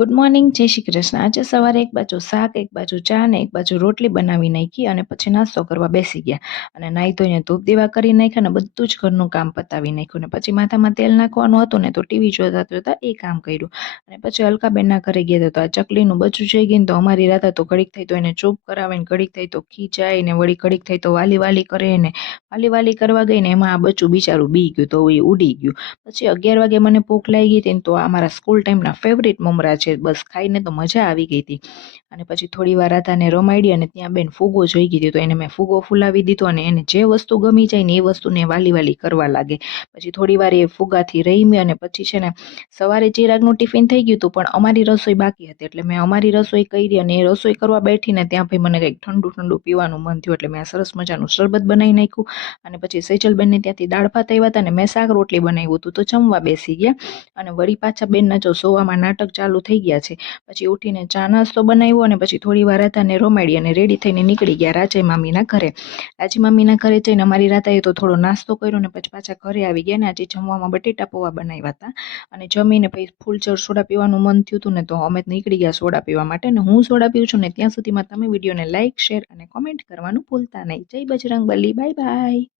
Good morning, જય શ્રી કૃષ્ણ. આજે સવારે એક બાજુ શાક, એક બાજુ ચા ને એક બાજુ રોટલી બનાવી નાખી અને પછી નાસ્તો કરવા બેસી ગયા. અને નાહી ધોઈને ધૂપ દીવા કરી નાખ્યા ને બધું જ ઘરનું કામ પતાવી નાખ્યું. ને પછી માથામાં તેલ નાખવાનું હતું ને તો ટીવી જોતા જોતા એ કામ કર્યું. અને પછી અલકાબેનના ઘરે ગયા તો આ ચકલીનું બચ્ચું જોઈ ગયું તો અમારી રાતા તો ઘડીક થઈ તો એને ચૂપ કરાવે ને ઘડીક થઈ તો ખીચાય ને વળી ઘડીક થઈ તો વાલી વાલી કરે ને વાલી વાલી કરવા ગઈ ને એમાં આ બચ્ચું બિચારું બી ગયું તો એ ઉડી ગયું. પછી 11 વાગે મને ભૂખ લાગી હતી ને તો આ મારા સ્કૂલ ટાઈમના ફેવરિટ મમરા છે, બસ ખાઈને તો મજા આવી ગઈ હતી. અને પછી થોડી વાર રાધાને રમાડી અને ત્યાં બેન ફૂગો જોઈ ગઈ હતી તો એને મેં ફૂગો ફૂલાવી દીધો અને એને જે વસ્તુ ગમી જાય ને એ વસ્તુને વાલી વાલી કરવા લાગે. પછી થોડી વાર એ ફુગાથી રમી અને પછી છે ને સવારે ચિરાગનું ટિફિન થઈ ગયું હતું પણ અમારી રસોઈ બાકી હતી એટલે મેં અમારી રસોઈ કરી અને એ રસોઈ કરવા બેઠીને ત્યાં ભાઈ મને કંઈક ઠંડુ ઠંડુ પીવાનું મન થયું એટલે મેં સરસ મજાનું શરબત બનાવી નાખ્યું. અને પછી સેજલબેનને ત્યાંથી દાળ ભાત આવ્યા હતા અને મેં શાક રોટલી બનાવ્યું હતું તો જમવા બેસી ગયા. અને વળી પાછા બેનના જો સોવામાં નાટક ચાલુ થઈ ગયા છે. પછી ઉઠીને ચા નાસ્તો બનાવ્યો અને પછી થોડી વાર રાધાને રમાડી અને રેડી થઈને નીકળી ગયા રાજાઈ મામીના ઘરે. રાજી મામીના ઘરે જઈને અમારી રાધાએ તો થોડો નાસ્તો કર્યો ને પછી પાછા ઘરે આવી ગયા ને આજે જમવામાં બટેટા પૌવા બનાવ્યા હતા. અને જમીને પછી ફૂલચર સોડા પીવાનું મન થયું હતું ને તો અમે નીકળી ગયા સોડા પીવા માટે ને હું સોડા પીઉં છું ને ત્યાં સુધીમાં તમે વિડીયોને લાઇક, શેર અને કોમેન્ટ કરવાનું ભૂલતા નહીં. જય બજરંગબલી, બાય બાય.